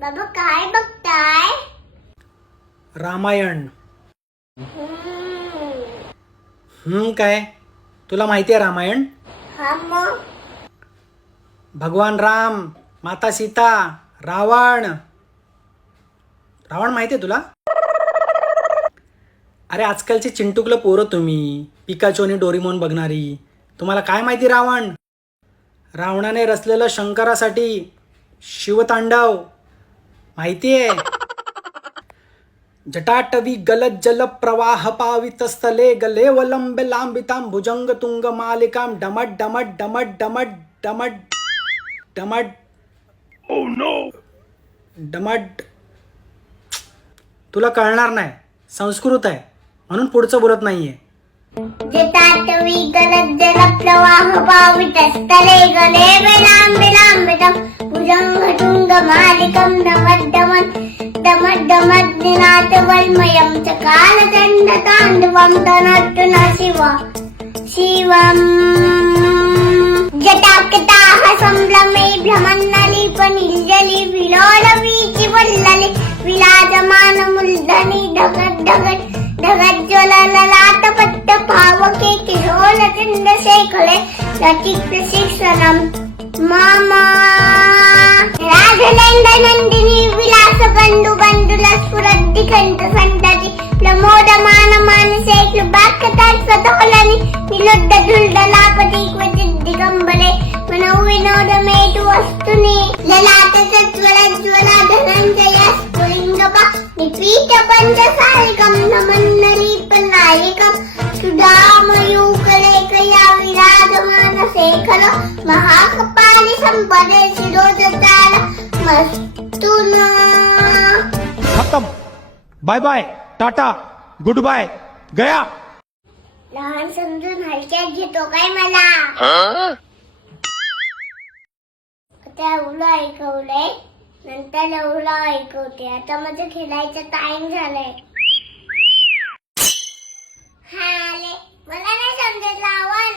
बाबा काय बघताय? रामायण. काय तुला माहिती आहे रामायण? हा मग भगवान राम, माता सीता, रावण. रावण माहिती आहे तुला? अरे आजकालची चिंटुकलं पोरं तुम्ही, पिकाचो आणि डोरीमोन बघणारी. तुम्हाला काय माहिती रावण? रावणाने रचलेलं शंकरासाठी शिवतांडव माहितीये? जटाटवी गलत जल प्रवाह पावित स्थले गले वलंबे लांबितां भुजंग तुंग मालिकां डमट डमट डमट डमट डमट डमट. Oh no. डमट. तुला कळणार नाही, संस्कृत आहे म्हणून पुढचं बोलत नाहीये. जटाटवी गलत जल प्रवाह पावित स्थले गले विलांबिलांबितं भुजंग तुंग मालिकं डमट डमट डमट डमट दिनात वल्मयं चकालदंड तांडवं तनोतु न शिवं जटाकटाः संभ्रमे भ्रमन्नलिपनिञ्जलि विलोलवीचि वल्लले विलाजमान मूर्धनि ढगत् ढगत् ढगज्ज्वलललाट पट्ट पावके किशोरचंद शेखले रचिप्रशिक्षणं मम राघवेन्द्र नंदिनी विलास बंधु बंधुल स्फुरद्दि कंठ संतति प्रमोदमान मानसे कृपाकटाक्ष सतोलनि निलुद्ध धुल्दलापति क्वचित् दिगंबरे मनो विनोद मेतु वस्तुनि ललाट सज्ज्वलज्ज्वला धनञ्जय स्फुलिङ्गपा निपीत पञ्चसालिकं नमन्नलीपनायिकं सुधामयूकलेखया विराजमान शेखर महाकपालि संपदे शिरोजताल मस्तुन. खत्म. Bye bye, tata, goodbye, गया. लहान समजून हलक्यात घेतो काय मला? आता एवढं ऐकवलंय, नंतर एवढं ऐकवते. आता माझं खेळायचा टाइम झालाय. हा आले. मला नाही समजत रावण.